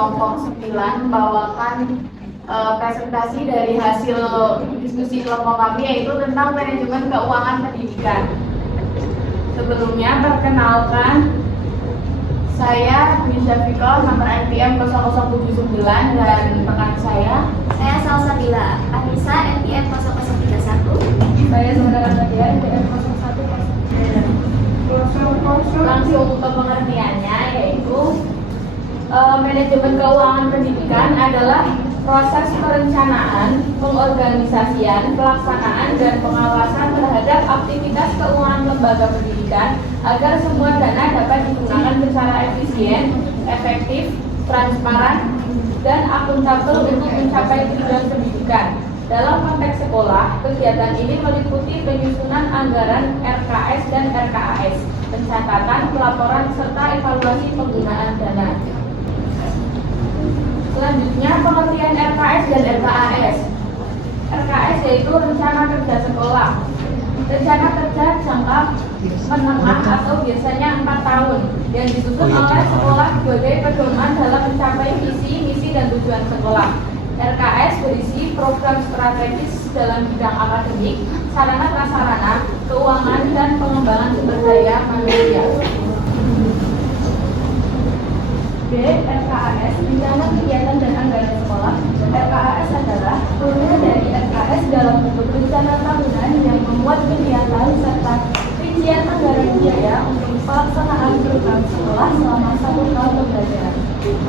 kelompok 9 membawakan presentasi dari hasil diskusi kelompok kami, yaitu tentang manajemen keuangan pendidikan. Sebelumnya perkenalkan, saya Dwi Syafiqah, nomor NPM 0079, dan rekan saya Salsabila Anissa, NPM 0031. Saya Saudara Nadia, NPM 01. Langsung ke pengertiannya, yaitu manajemen keuangan pendidikan adalah proses perencanaan, pengorganisasian, pelaksanaan, dan pengawasan terhadap aktivitas keuangan lembaga pendidikan agar semua dana dapat digunakan secara efisien, efektif, transparan, dan akuntabel untuk mencapai tujuan pendidikan. Dalam konteks sekolah, kegiatan ini meliputi penyusunan anggaran RKS dan RKAS, pencatatan, pelaporan, serta evaluasi penggunaan dana. Selanjutnya, pengertian RKS dan RKAS. RKS yaitu rencana kerja sekolah. Rencana kerja jangka menengah atau biasanya 4 tahun yang disusun oleh sekolah sebagai pedoman dalam mencapai visi, misi, dan tujuan sekolah. RKS berisi program strategis dalam bidang akademik, sarana prasarana, keuangan, dan pengembangan sumber daya manusia. B. RKAS, rencana kegiatan dan anggaran sekolah. RKAS adalah turunan dari RKS dalam bentuk rencana tahunan yang memuat kegiatan serta rincian anggaran biaya untuk pelaksanaan program sekolah selama 1 tahun pembelajaran.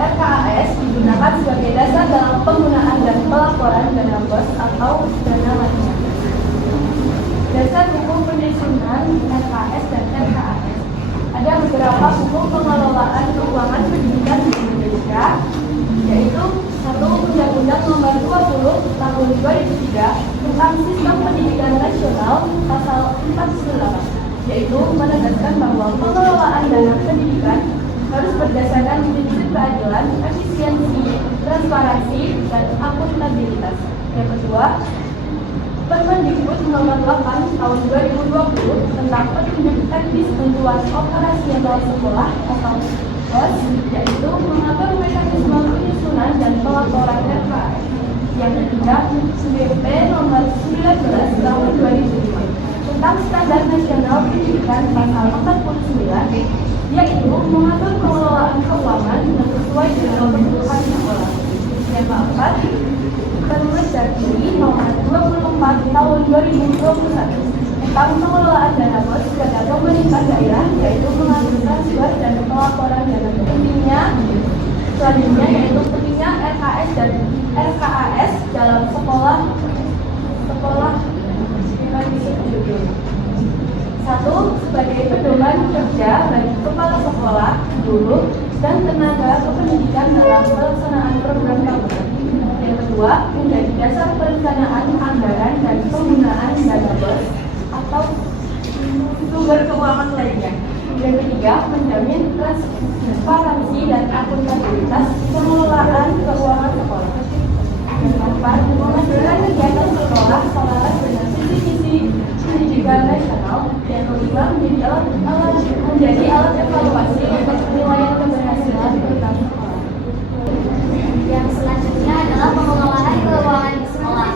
RKAS digunakan sebagai dasar dalam penggunaan dan pelaporan dana bos atau dana lainnya. Dasar hukum penyusunan RKS dan RKAS. Ada beberapa hukum pengelolaan keuangan pendidikan di Indonesia, yaitu 1. Undang-Undang Nomor 20 Tahun 2003 tentang Sistem Pendidikan Nasional Pasal 48, yaitu menegaskan bahwa pengelolaan dana pendidikan harus berdasarkan prinsip keadilan, efisiensi, transparansi, dan akuntabilitas. Yang kedua, Permendikbud Nomor 8 Tahun 2020 tentang petunjuk teknis bantuan operasional sekolah atau BOS, yaitu mengatur mekanisme penyusunan dan pelaporan RKS. Yang ketiga, BP Nomor 19 Tahun 2005 tentang Standar Nasional Pendidikan Pasal 49, yaitu mengatur pengelolaan keuangan yang sesuai dengan kebutuhan sekolah. Yang keempat, Permendagri Nomor 24 Tahun 2021 tentang pengelolaan dana bos pada pemerintah daerah, yaitu mengatur transfer dan pelaporan dana bos. Selanjutnya yaitu pentingnya RKS dan RKAS dalam sekolah. Satu, sebagai pedoman kerja bagi kepala sekolah, guru, dan tenaga kependidikan dalam pelaksanaan program tahunan. Yang kedua, menjadi dasar perencanaan anggaran dan penggunaan dana bos atau sumber keuangan lainnya. Yang ketiga, menjamin transparansi dan akuntabilitas pengelolaan keuangan sekolah. Yang keempat, memastikan kegiatan sekolah selaras dengan visi-misi pendidikan nasional. Yang kelima, menjadi alat evaluasi untuk penilaian keberhasilan program sekolah. Yang selanjutnya adalah pengelolaan keuangan di sekolah.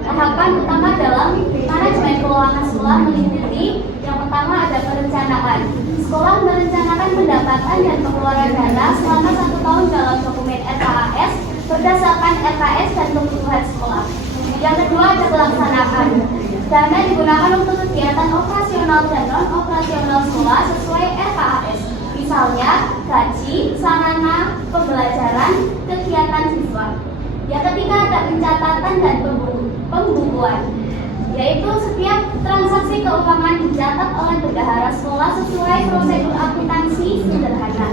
Tahapan utama dalam manajemen keuangan sekolah meliputi yang pertama ada perencanaan. Sekolah merencanakan pendapatan dan pengeluaran dana selama 1 tahun dalam dokumen RKAS berdasarkan RKS dan kebutuhan sekolah. Yang kedua ada pelaksanaan. Dana digunakan untuk kegiatan operasional dan non-operasional sekolah sesuai RKAS. Misalnya gaji, sarana, pembelajaran, kegiatan siswa. Yang ketiga ada pencatatan dan pembukuan, yaitu setiap transaksi keuangan dicatat oleh bendahara sekolah sesuai prosedur akuntansi sederhana.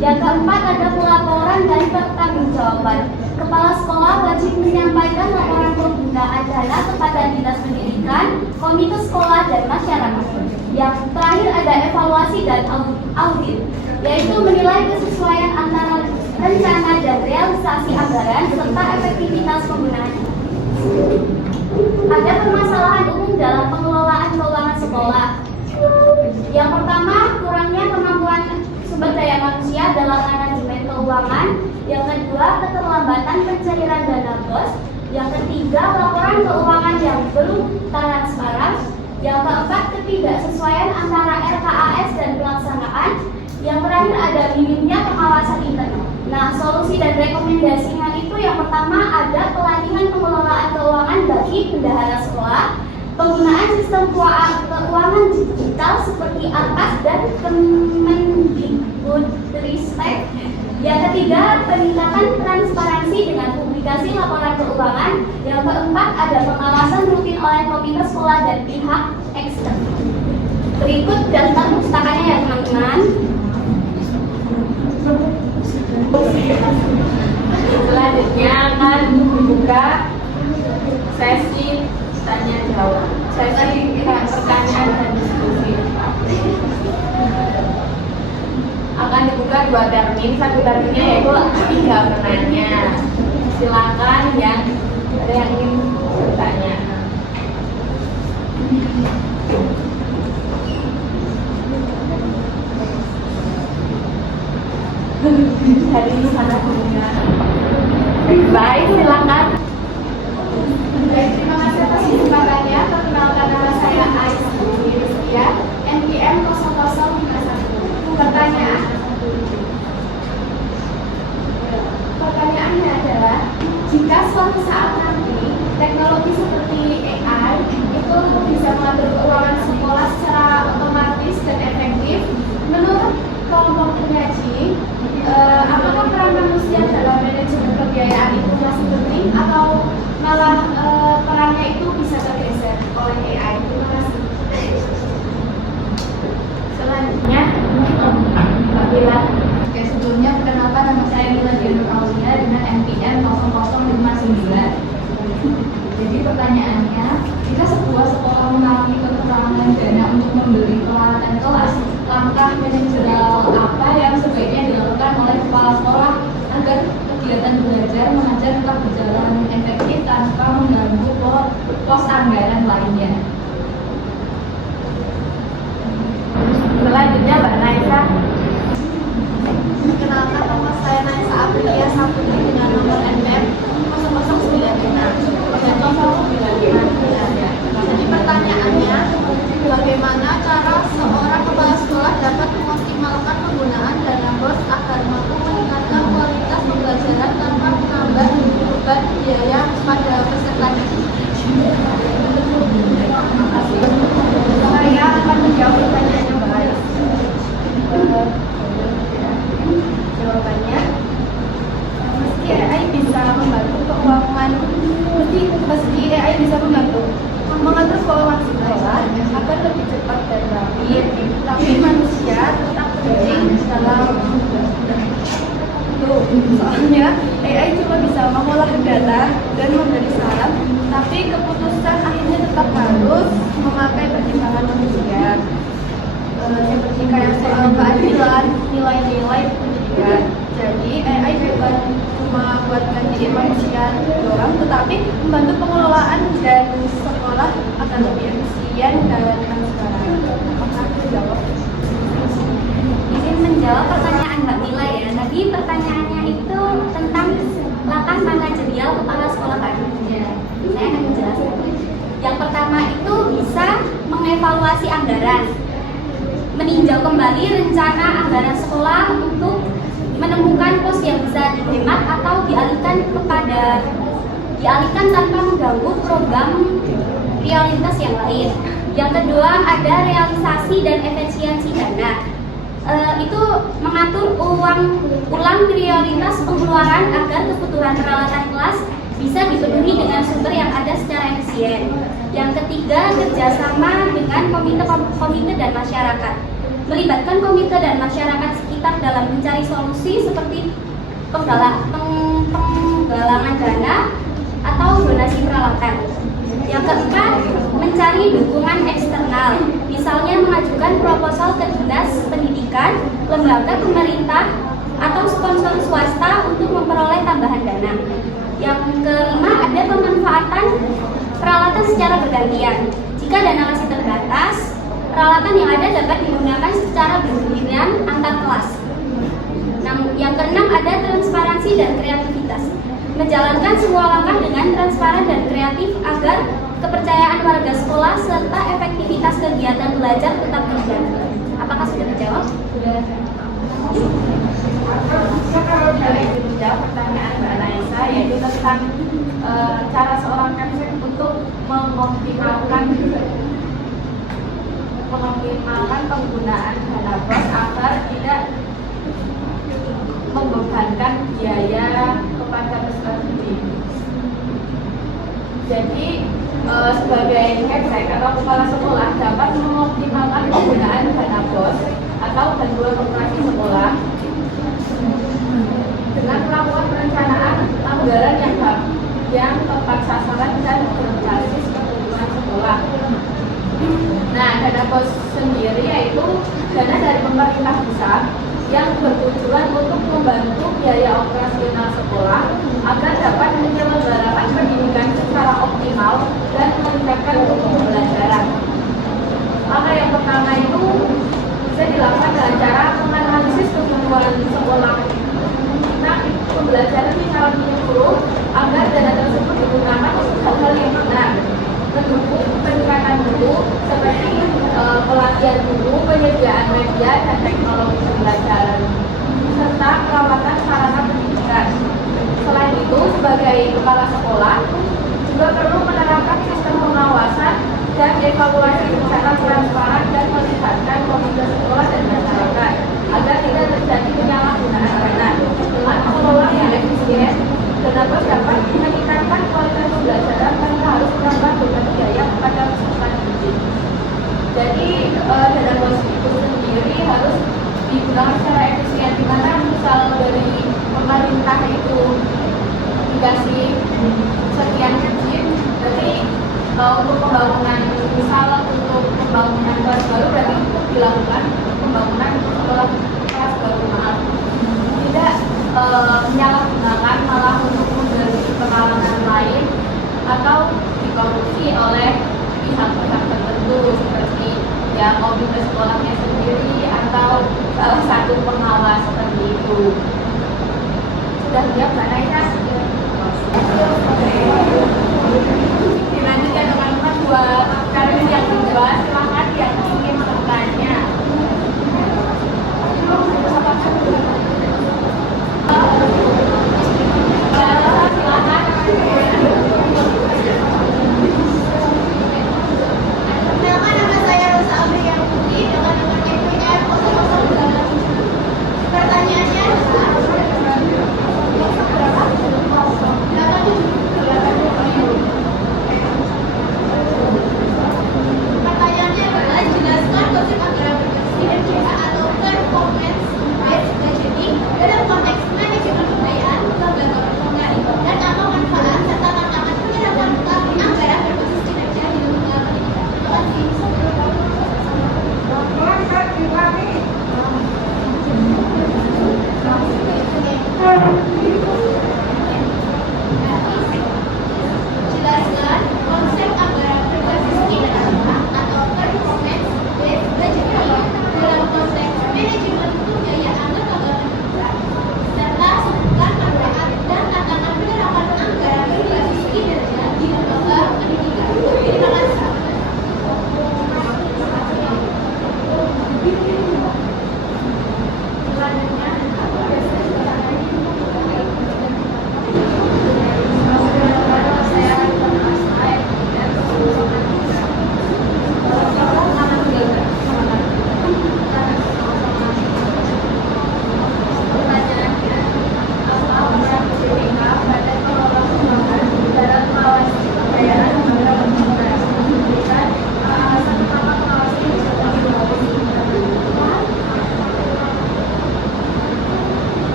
Yang keempat ada pelaporan dan pertanggungjawaban. Kepala sekolah wajib menyampaikan laporan penggunaan dana kepada dinas pendidikan, komite sekolah, dan masyarakat. Yang terakhir ada evaluasi dan audit, yaitu menilai kesesuaian antara rencana dan realisasi anggaran serta efektivitas penggunaan. Ada permasalahan umum dalam pengelolaan keuangan sekolah. Yang pertama, kurangnya kemampuan sumber daya manusia dalam manajemen keuangan. Yang kedua, keterlambatan pencairan dana BOS. Yang ketiga, laporan keuangan yang belum transparan. Yang keempat, ketidaksesuaian antara RKAS dan pelaksanaan. Yang terakhir, ada minimnya pengawasan internal. Nah, solusi dan rekomendasinya itu yang pertama ada pelatihan pengelolaan keuangan bagi bendahara sekolah, penggunaan sistem keuangan digital seperti ATAS dan Kemendikbudristek. Yang ketiga, peningkatan transparansi dengan publikasi laporan keuangan. Yang keempat, ada pengawasan rutin oleh komite sekolah dan pihak eksternal. Berikut daftar pustakanya ya teman-teman. Selanjutnya akan dibuka sesi tanya jawab, sesi pertanyaan dan diskusi. Akan dibuka 2 termin, satu terminnya yaitu 3 penanya. Silakan yang ada yang ingin bertanya. Dari mana punya? Baik, silakan. Baik, terima kasih atas kesempatannya. Perkenalkan, nama saya Ais Rizkia, NPM 0051. Pertanyaannya adalah, jika suatu saat nanti teknologi seperti AI itu bisa mengatur keuangan sekolah secara otomatis dan efektif, menurut kelompok penyaji, apakah peran manusia dalam manajemen pembiayaan itu masih penting atau malah perannya itu bisa tergeser oleh AI? Terima kasih. Selanjutnya, Mbak Bila. Oke, sebelumnya perkenalkan, nama saya Mila Dianur Aulia dengan NPM 0059. Jadi pertanyaannya, jika sebuah sekolah mengalami kekurangan dana untuk membeli peralatan kelas, langkah manajerial apa yang sebaiknya dilakukan oleh kepala sekolah agar kegiatan belajar mengajar tetap berjalan efektif tanpa mengganggu pos anggaran lainnya? Selanjutnya Mbak Naisa. Perkenalkan, nama saya Naisa Aprilia Saputri dengan nomor NPM 0096. Jadi pertanyaannya, bagaimana cara seorang kepala sekolah dapat mengoptimalkan penggunaan dana BOS agar mampu meningkatkan kualitas pembelajaran tanpa menambah beban biaya pada peserta didik? Saya akan menjawab pertanyaannya Mbak Ais. Jawabannya, meski AI bisa membantu keuangan, meski AI bisa membantu mengatur keuangan sekolah agar lebih cepat dan rapi, tapi manusia tetap penting dalam soalnya AI cuma bisa mengolah data dan memberi saran, tapi keputusan akhirnya tetap harus memakai pertimbangan manusia. Seperti kayak soal keadilan, nilai-nilai pendidikan. Jadi AI bukan cuma buat ganti manusia doang, tetapi membantu pengelolaan dan sekolah akan lebih efisien dan transparan. Apakah menjawab? Izin menjawab pertanyaan Mbak Mila ya. Tadi pertanyaannya itu tentang langkah manajerial kepala sekolah kan? Ya. Saya akan menjelaskan. Yang pertama itu bisa mengevaluasi anggaran, meninjau kembali rencana anggaran sekolah untuk menemukan pos yang bisa dihemat atau dialihkan tanpa mengganggu program prioritas yang lain. Yang kedua ada realisasi dan efisiensi dana. Itu mengatur ulang prioritas pengeluaran agar kebutuhan peralatan kelas bisa dipenuhi dengan sumber yang ada secara efisien. Yang ketiga, kerjasama dengan komite dan masyarakat. Melibatkan komite dan masyarakat sekitar dalam mencari solusi seperti penggalangan dana atau donasi peralatan. Yang keempat, mencari dukungan eksternal, misalnya mengajukan proposal ke dinas pendidikan, lembaga pemerintah, atau sponsor swasta untuk memperoleh tambahan dana. Yang kelima, ada pemanfaatan peralatan secara bergantian. Jika dana masih terbatas, peralatan yang ada dapat digunakan secara bergiliran antar kelas. Yang keenam ada transparansi dan kreativitas. Menjalankan semua langkah dengan transparan dan kreatif agar kepercayaan warga sekolah serta efektivitas kegiatan belajar tetap terjaga. Apakah sudah terjawab? Sudah. Kalau dari menjawab pertanyaan Mbak Naisa, yaitu tentang cara seorang Kemsek untuk mengoptimalkan penggunaan dana BOS agar tidak membebankan biaya kepada peserta didik. Jadi sebagai Kemsek atau kepala sekolah dapat mengoptimalkan penggunaan dana BOS atau bantuan operasi sekolah dengan melakukan perencanaan anggaran yang tepat sasaran dan berbasis kebutuhan sekolah. Nah, dana BOS sendiri yaitu dana dari pemerintah pusat yang bertujuan untuk membantu biaya operasional sekolah agar dapat menyelenggarakan pendidikan secara optimal dan meningkatkan mutu pembelajaran. Maka yang pertama itu bisa dilakukan dengan cara menganalisis kebutuhan sekolah kita pembelajaran secara menyeluruh agar dana tersebut digunakan untuk hal-hal yang benar, mendukung peningkatan guru seperti pelatihan guru, penyediaan media dan teknologi pembelajaran, serta perawatan sarana pendidikan. Selain itu, sebagai kepala sekolah juga perlu menerapkan sistem pengawasan dan evaluasi secara transparan dan melibatkan komunitas sekolah dan masyarakat agar tidak terjadi penyalahgunaan dana. Dengan pengelolaan yang efisien, dana BOS dapat meningkatkan kualitas pembelajaran tanpa harus menambah beban biaya kepada peserta didik. Jadi dana BOS itu sendiri harus digunakan secara efisien, di mana misal dari pemerintah itu dikasih sekian kecil, jadi untuk pembangunan, misal untuk pembangunan kelas baru berarti dilakukan pembangunan kelas baru, tidak menyalahgunakan malah untuk memberi pengalaman lain atau dikorupsi oleh pihak-pihak tertentu seperti yang komunitas sekolahnya sendiri atau salah satu pengawas seperti itu. Sudah siap Mbak Naisa? Dilanjutkan teman-teman buat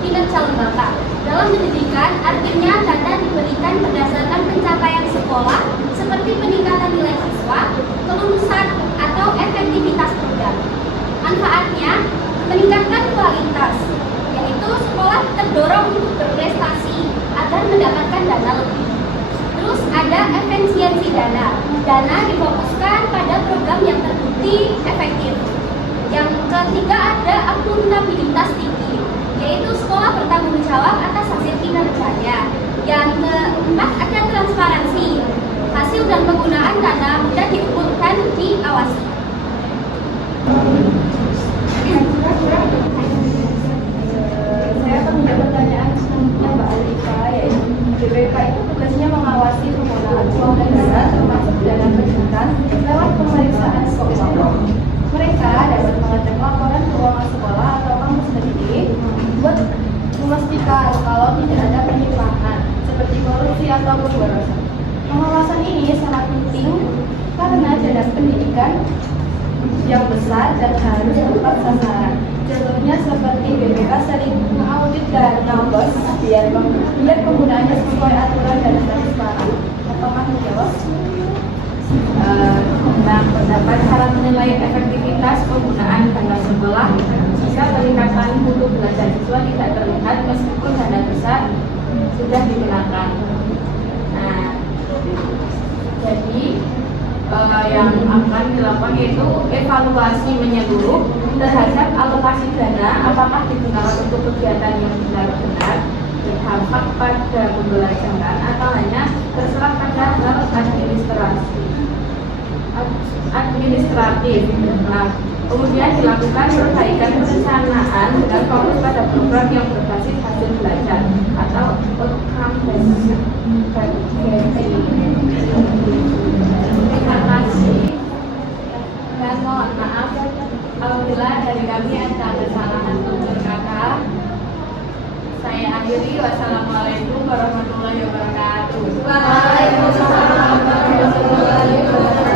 kinerja lembaga. Dalam pendidikan, artinya dana diberikan berdasarkan pencapaian sekolah seperti peningkatan nilai siswa, kelulusan, atau efektivitas program. Manfaatnya, meningkatkan kualitas, yaitu sekolah terdorong untuk berprestasi agar mendapatkan dana lebih. Terus ada efisiensi dana. Dana difokuskan pada program yang terbukti efektif. Yang ketiga ada akuntabilitas tinggi, yaitu sekolah bertanggung jawab atas hasil kinerjanya. Yang keempat ada transparansi. Hasil dan penggunaan dana mudah diukur dan diawasi. Saya akan menjawab pertanyaan selanjutnya Mbak Alika, yaitu BPK itu tugasnya mengawasi penggunaan uang negara termasuk dana pendidikan lewat pemeriksaan keuangan. Mereka dapat mengecek laporan keuangan sekolah atau kampus sendiri buat memastikan kalau tidak ada penyimpangan seperti korupsi atau pemborosan. Pengawasan ini sangat penting karena dana pendidikan yang besar dan harus tepat sasaran. Contohnya seperti BPK sering mengaudit dana bos biar penggunaannya sesuai aturan dan transparan. Apakah menjawab? Tentang pendapat cara menilai efektivitas penggunaan dana sekolah jika peningkatan mutu belajar siswa tidak terlihat meskipun dana besar sudah digunakan. Nah, jadi yang akan dilakukan yaitu evaluasi menyeluruh terhadap alokasi dana, apakah digunakan untuk kegiatan yang benar-benar berdampak pada pembelajaran atau hanya terserah pada hal administratif. Nah, kemudian dilakukan perbaikan perencanaan dengan fokus pada program yang berbasis hasil belajar atau outcome based. Terima kasih dan mohon maaf apabila dari kami ada kesalahan tutur kata. Saya akhiri. Wassalamualaikum warahmatullahi wabarakatuh. Waalaikumsalam warahmatullahi wabarakatuh.